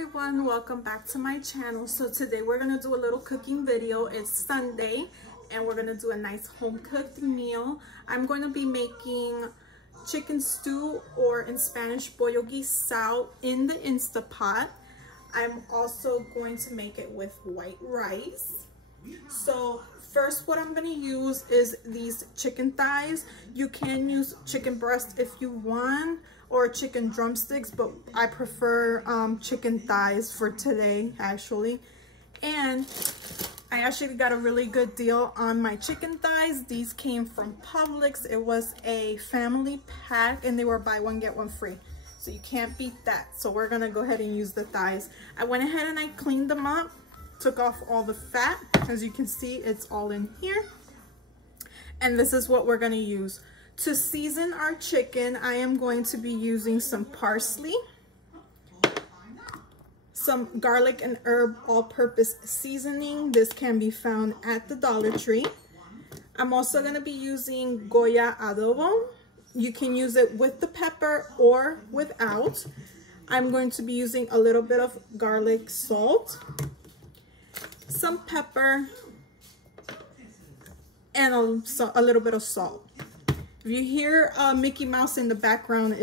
everyone, welcome back to my channel. So today we're gonna do a little cooking video. It's Sunday and we're gonna do a nice home cooked meal. I'm going to be making chicken stew, or in Spanish pollo guisado, in the Instapot. I'm also going to make it with white rice. So first, what I'm going to use is these chicken thighs. You can use chicken breast if you want, or chicken drumsticks, but I prefer chicken thighs for today actually. And I actually got a really good deal on my chicken thighs. These came from Publix. It was a family pack and they were buy one get one free, so you can't beat that. So we're gonna go ahead and use the thighs. I went ahead and I cleaned them up, took off all the fat. As you can see, it's all in here. And this is what we're gonna use. To season our chicken, I am going to be using some parsley, some garlic and herb all-purpose seasoning. This can be found at the Dollar Tree. I'm also gonna be using Goya adobo. You can use it with the pepper or without. I'm going to be using a little bit of garlic salt, some pepper, and a little bit of salt. If you hear Mickey Mouse in the background,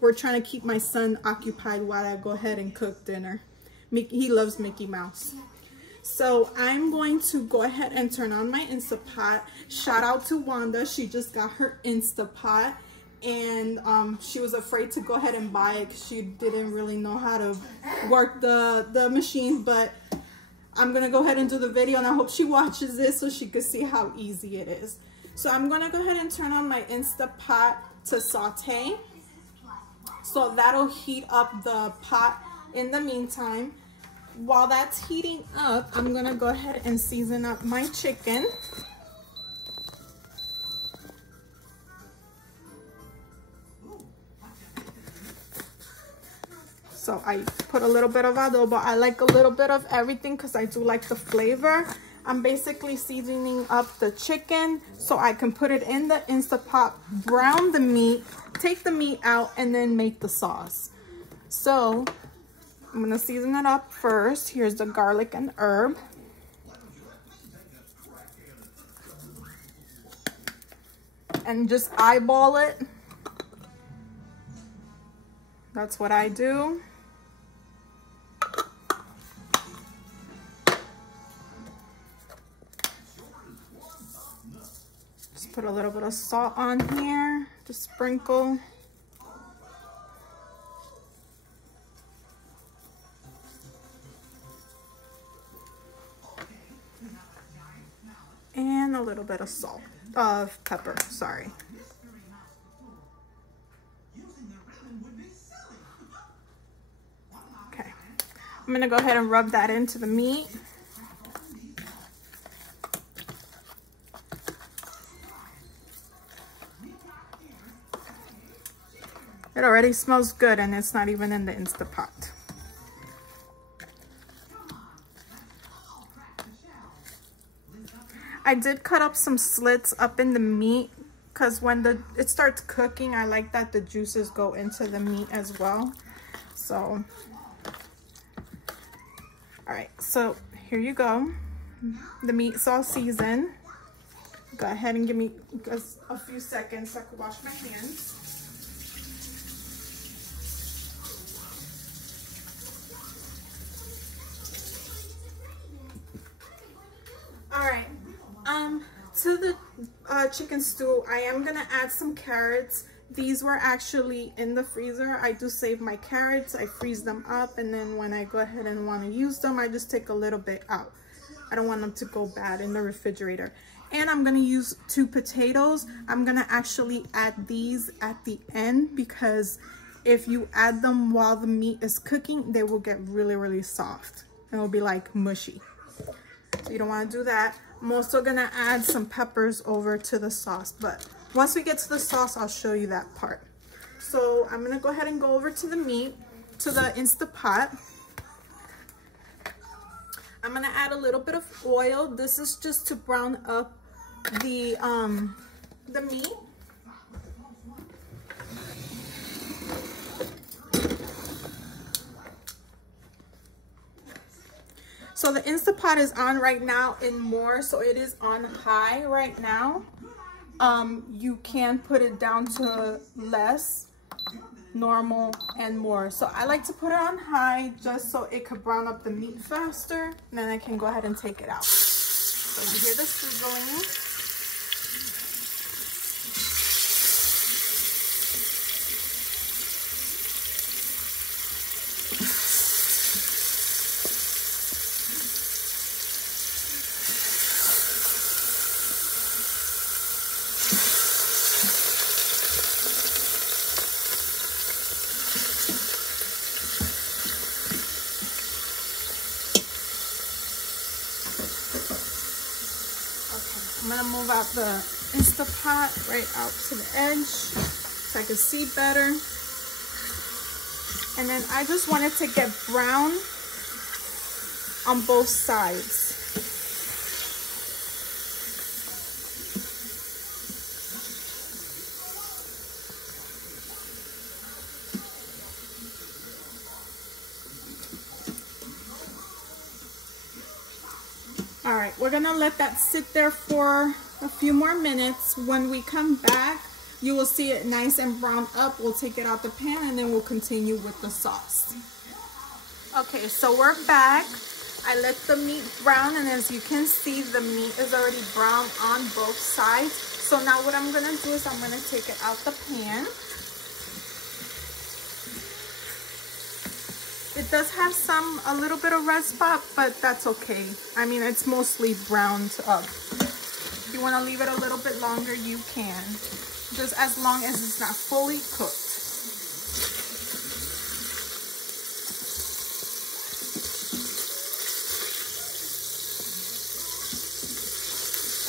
we're trying to keep my son occupied while I go ahead and cook dinner. He loves Mickey Mouse. So I'm going to go ahead and turn on my Instapot. Shout out to Wanda. She just got her Instapot and she was afraid to go ahead and buy it because she didn't really know how to work the machine, but I'm gonna go ahead and do the video, and I hope she watches this so she could see how easy it is. So I'm gonna go ahead and turn on my Instapot to saute. So that'll heat up the pot in the meantime. While that's heating up, I'm gonna go ahead and season up my chicken. So I put a little bit of adobo. I like a little bit of everything because I do like the flavor. I'm basically seasoning up the chicken so I can put it in the Instapot, brown the meat, take the meat out, and then make the sauce. So I'm gonna season it up first. Here's the garlic and herb. And just eyeball it. That's what I do. Just put a little bit of salt on here, just sprinkle. And a little bit of pepper, sorry. Okay, I'm gonna go ahead and rub that into the meat. It already smells good and it's not even in the Instapot. I did cut up some slits up in the meat because when it starts cooking, I like that the juices go into the meat as well. So, all right, so here you go. The meat's all seasoned. Go ahead and give me a few seconds so I can wash my hands. All right. To the chicken stew, I am gonna add some carrots. These were actually in the freezer. I do save my carrots, I freeze them up, and then when I go ahead and want to use them, I just take a little bit out. I don't want them to go bad in the refrigerator. And I'm gonna use 2 potatoes. I'm gonna actually add these at the end because if you add them while the meat is cooking, they will get really, really soft and it'll be like mushy. So you don't want to do that. I'm also gonna add some peppers over to the sauce, but once we get to the sauce, I'll show you that part. So I'm gonna go ahead and go over to the meat, to the Instapot. I'm gonna add a little bit of oil. This is just to brown up the meat. So the Instapot is on right now in more, so it is on high right now. You can put it down to less, normal, and more. So I like to put it on high just so it could brown up the meat faster, and then I can go ahead and take it out. So you hear the sizzling. I'm gonna move out the Instapot right out to the edge so I can see better. And then I just want it to get brown on both sides. All right, we're gonna let that sit there for a few more minutes. When we come back, you will see it nice and browned up. We'll take it out the pan and then we'll continue with the sauce. Okay, so we're back. I let the meat brown, and as you can see, the meat is already brown on both sides. So now what I'm gonna do is I'm gonna take it out the pan. It does have a little bit of red spot, but that's okay. I mean, it's mostly browned up. If you want to leave it a little bit longer, you can. Just as long as it's not fully cooked.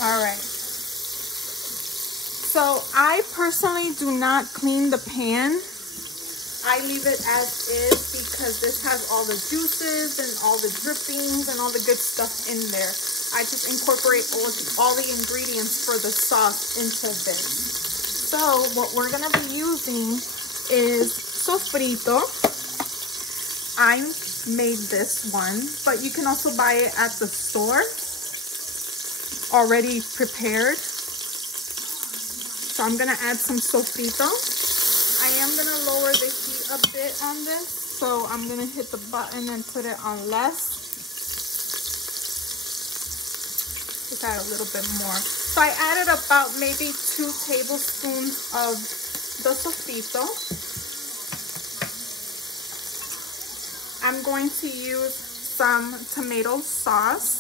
All right. So I personally do not clean the pan. I leave it as is because this has all the juices and all the drippings and all the good stuff in there. I just incorporate all the ingredients for the sauce into this. So what we're gonna be using is sofrito. I made this one, but you can also buy it at the store already prepared. So I'm gonna add some sofrito. I am gonna lower the heat a bit on this, so I'm gonna hit the button and put it on less. Just add a little bit more. So I added about maybe 2 tablespoons of the sofrito. I'm going to use some tomato sauce.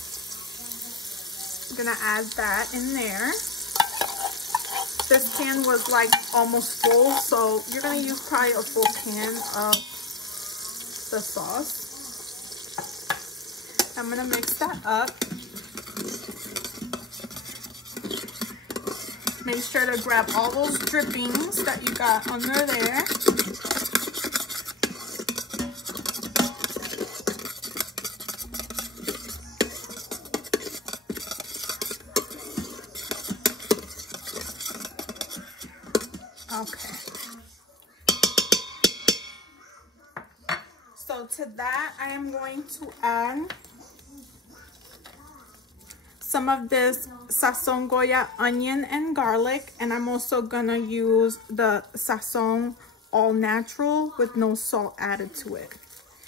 I'm gonna add that in there. This pan was like almost full, so you're gonna use probably a full pan of the sauce. I'm gonna mix that up. Make sure to grab all those drippings that you got under there. Okay. So to that, I am going to add some of this Sazon Goya onion and garlic, and I'm also gonna use the Sazon all natural with no salt added to it,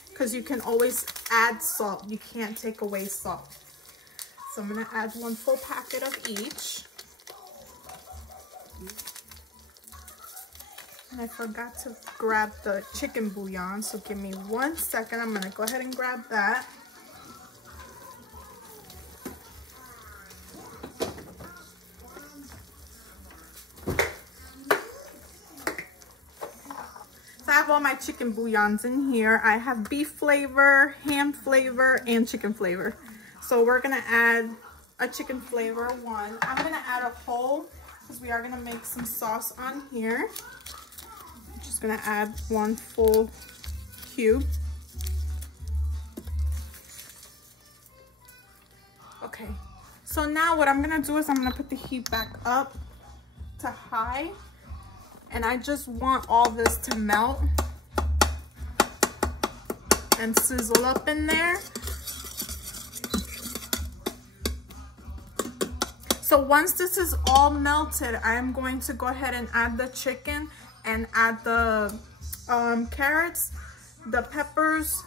because you can always add salt. You can't take away salt. So I'm gonna add 1 full packet of each. And I forgot to grab the chicken bouillon, so give me 1 second. I'm gonna go ahead and grab that. So I have all my chicken bouillons in here. I have beef flavor, ham flavor, and chicken flavor. So we're gonna add a chicken flavor one. I'm gonna add a whole because we are gonna make some sauce on here. Just gonna add 1 full cube. Okay, so now what I'm gonna do is I'm gonna put the heat back up to high, and I just want all this to melt and sizzle up in there. So once this is all melted, I'm going to go ahead and add the chicken and add the carrots, the peppers,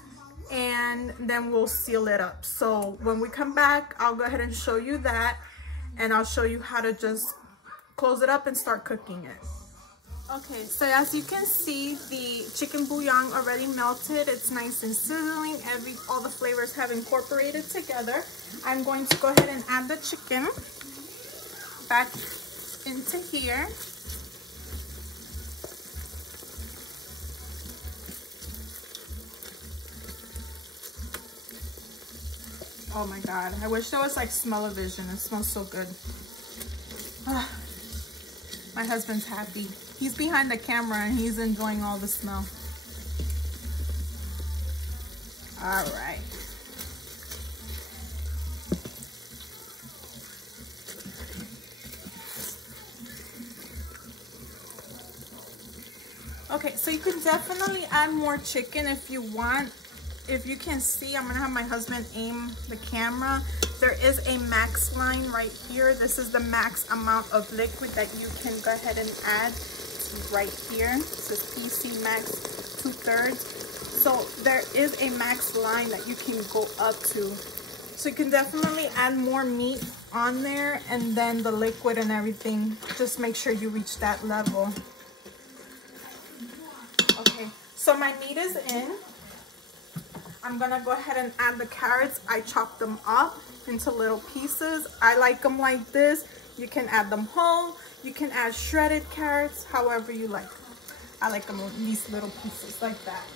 and then we'll seal it up. So when we come back, I'll go ahead and show you that, and I'll show you how to just close it up and start cooking it. Okay, so as you can see, the chicken bouillon already melted. It's nice and sizzling. All the flavors have incorporated together. I'm going to go ahead and add the chicken back into here. Oh my God, I wish there was like smell-o-vision. It smells so good. My husband's happy. He's behind the camera and he's enjoying all the smell. All right. Okay, so you can definitely add more chicken if you want. If you can see, I'm gonna have my husband aim the camera. There is a max line right here. This is the max amount of liquid that you can go ahead and add. It's right here. It says PC max 2/3. So there is a max line that you can go up to. So you can definitely add more meat on there, and then the liquid and everything. Just make sure you reach that level. Okay, so my meat is in. I'm gonna go ahead and add the carrots. I chopped them up into little pieces. I like them like this. You can add them whole. You can add shredded carrots, however you like. I like them in these little pieces like that.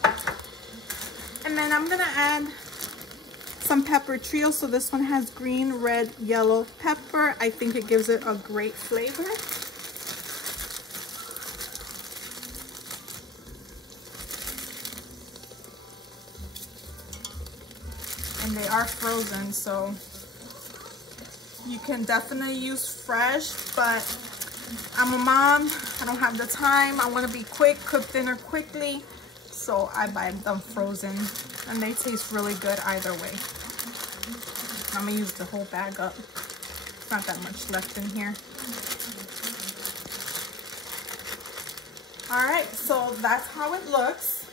And then I'm gonna add some pepper trio. So this one has green, red, yellow pepper. I think it gives it a great flavor. And they are frozen, so you can definitely use fresh, but I'm a mom, I don't have the time, I want to be quick, cook dinner quickly, so I buy them frozen, and they taste really good either way. I'm gonna use the whole bag up. Not that much left in here. All right, so that's how it looks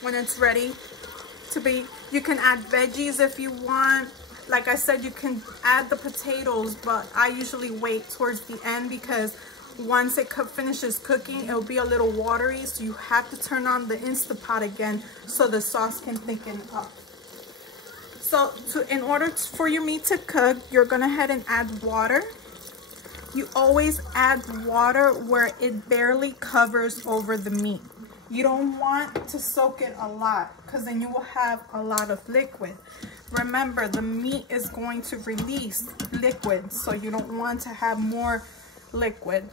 when it's ready to be. You can add veggies if you want. Like I said, you can add the potatoes, but I usually wait towards the end because once it finishes cooking, it'll be a little watery, so you have to turn on the Instapot again so the sauce can thicken up. So in order for your meat to cook, you're gonna head and add water. You always add water where it barely covers over the meat. You don't want to soak it a lot because then you will have a lot of liquid. Remember, the meat is going to release liquid, so you don't want to have more liquid.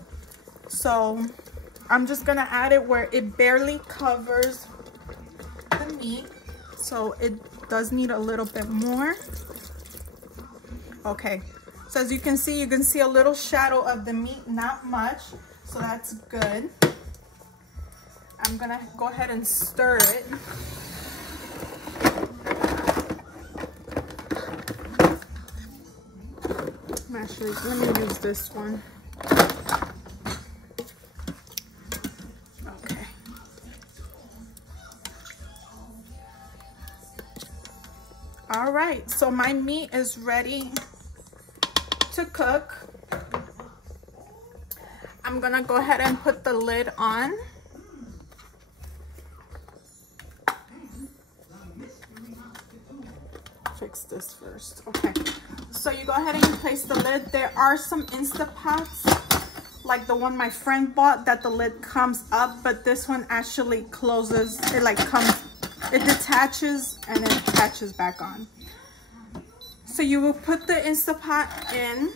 So I'm just gonna add it where it barely covers the meat. So it does need a little bit more. Okay, so as you can see a little shadow of the meat, not much, so that's good. I'm gonna go ahead and stir it. Actually, let me use this one. Okay. All right, so my meat is ready to cook. I'm gonna go ahead and put the lid on. Fix this first. Okay, so you go ahead and you place the lid. There are some Instapots like the one my friend bought that the lid comes up, but this one actually closes. It detaches and it attaches back on. So you will put the Instapot in.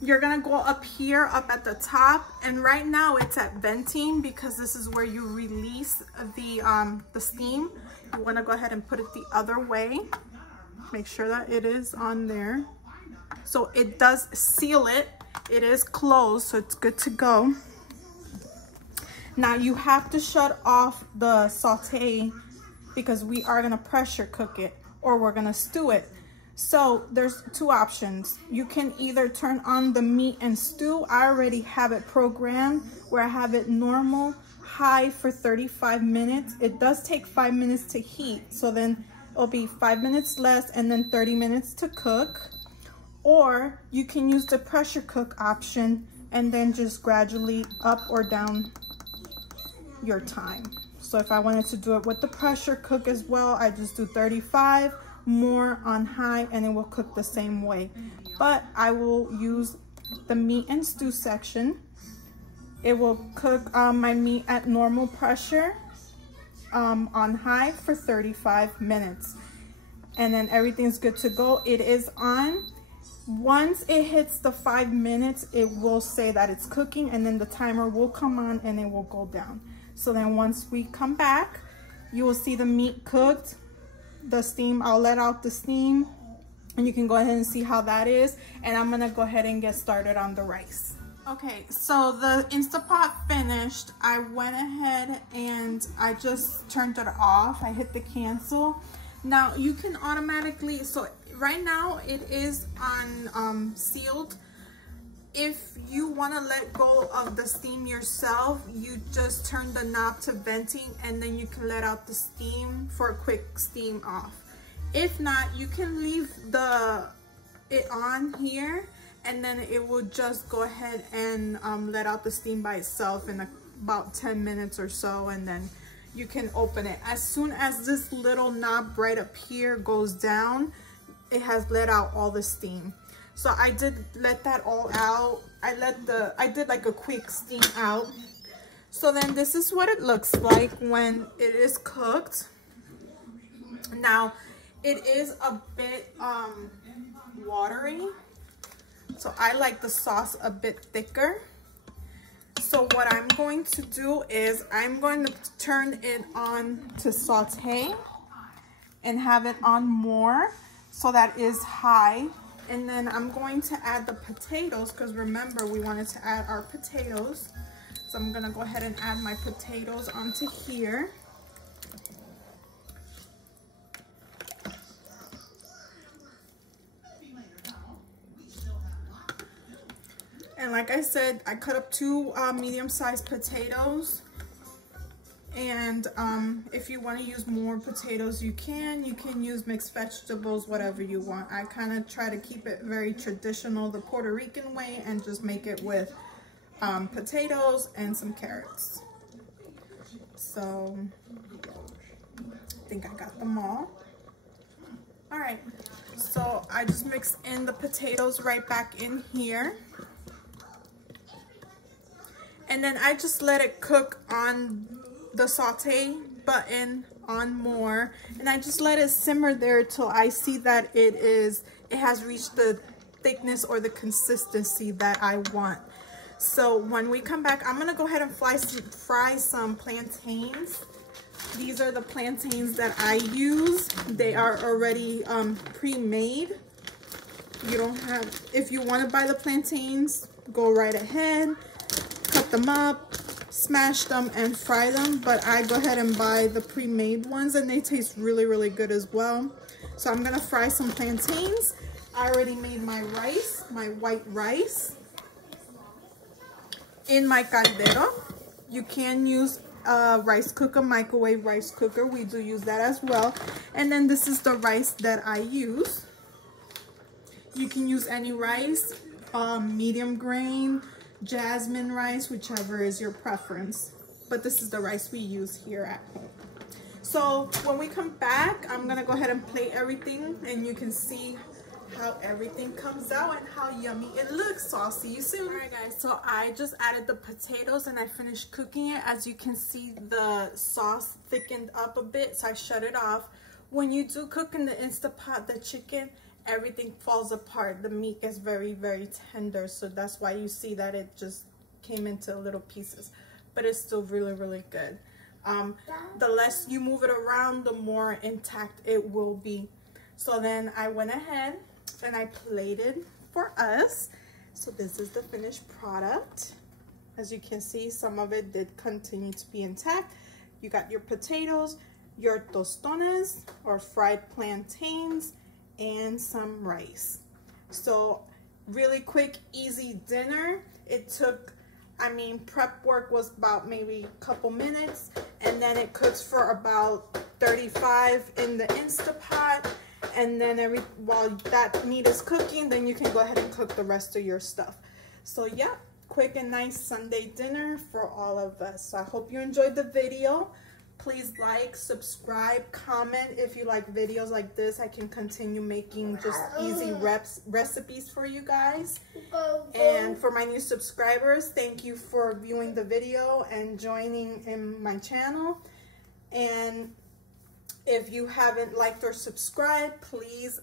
You're gonna go up here, up at the top, and right now it's at venting because this is where you release the steam. You wanna go ahead and put it the other way. Make sure that it is on there. So it does seal it. It is closed, so it's good to go. Now you have to shut off the saute because we are gonna pressure cook it or we're gonna stew it. So there's two options. You can either turn on the meat and stew. I already have it programmed where I have it normal, high for 35 minutes. It does take 5 minutes to heat. So then it'll be 5 minutes less and then 30 minutes to cook. Or you can use the pressure cook option and then just gradually up or down your time. So if I wanted to do it with the pressure cook as well, I just do 35, more on high, and it will cook the same way. But I will use the meat and stew section. It will cook my meat at normal pressure on high for 35 minutes. And then everything's good to go. It is on. Once it hits the 5 minutes, it will say that it's cooking, and then the timer will come on and it will go down. So then once we come back, you will see the meat cooked, the steam. I'll let out the steam and you can go ahead and see how that is. And I'm gonna go ahead and get started on the rice. Okay, so the Instapot finished. I went ahead and I just turned it off. I hit the cancel. Now you can automatically, so right now it is on sealed. If you want to let go of the steam yourself, you just turn the knob to venting and then you can let out the steam for a quick steam off. If not, you can leave it on here and then it will just go ahead and let out the steam by itself in about 10 minutes or so, and then you can open it. As soon as this little knob right up here goes down, it has let out all the steam. So I did let that all out. I did like a quick steam out. So then this is what it looks like when it is cooked. Now it is a bit watery, so I like the sauce a bit thicker. So what I'm going to do is I'm going to turn it on to saute and have it on more, so that is high. And then I'm going to add the potatoes, because remember we wanted to add our potatoes. So I'm gonna go ahead and add my potatoes onto here. And like I said, I cut up two medium-sized potatoes. And if you want to use more potatoes, you can use mixed vegetables, whatever you want. I kind of try to keep it very traditional, the Puerto Rican way, and just make it with potatoes and some carrots. So I think I got them all. All right, so I just mixed in the potatoes right back in here. And then I just let it cook on the saute button on more, and I just let it simmer there till I see that it has reached the thickness or the consistency that I want. So when we come back, I'm gonna go ahead and fry some plantains. These are the plantains that I use. They are already pre-made. You don't have, if you want to buy the plantains, go right ahead, cut them up, smash them and fry them, but I go ahead and buy the pre-made ones and they taste really, really good as well. So I'm gonna fry some plantains. I already made my rice, my white rice, in my caldero. You can use a rice cooker, microwave rice cooker. We do use that as well. And then this is the rice that I use. You can use any rice, medium grain, jasmine rice, whichever is your preference, but this is the rice we use here at home. So when we come back, I'm gonna go ahead and plate everything and you can see how everything comes out and how yummy it looks. So I'll see you soon. All right guys, so I just added the potatoes and I finished cooking it. As you can see, the sauce thickened up a bit, so I shut it off. When you do cook in the Instapot, the chicken, everything falls apart. The meat is very, very tender, so that's why you see that it just came into little pieces, but it's still really, really good. The less you move it around, the more intact it will be. So then I went ahead and I plated for us. So this is the finished product. As you can see, some of it did continue to be intact. You got your potatoes, your tostones or fried plantains, and some rice. So really quick, easy dinner. It took, I mean, prep work was about maybe a couple minutes, and then it cooks for about 35 in the Instapot. And then while that meat is cooking, then you can go ahead and cook the rest of your stuff. So yeah, quick and nice Sunday dinner for all of us. So I hope you enjoyed the video. Please like, subscribe, comment if you like videos like this. I can continue making just easy recipes for you guys. And for my new subscribers, thank you for viewing the video and joining in my channel. And if you haven't liked or subscribed, please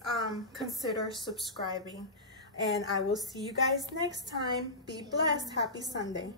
consider subscribing. And I will see you guys next time. Be blessed. Happy Sunday.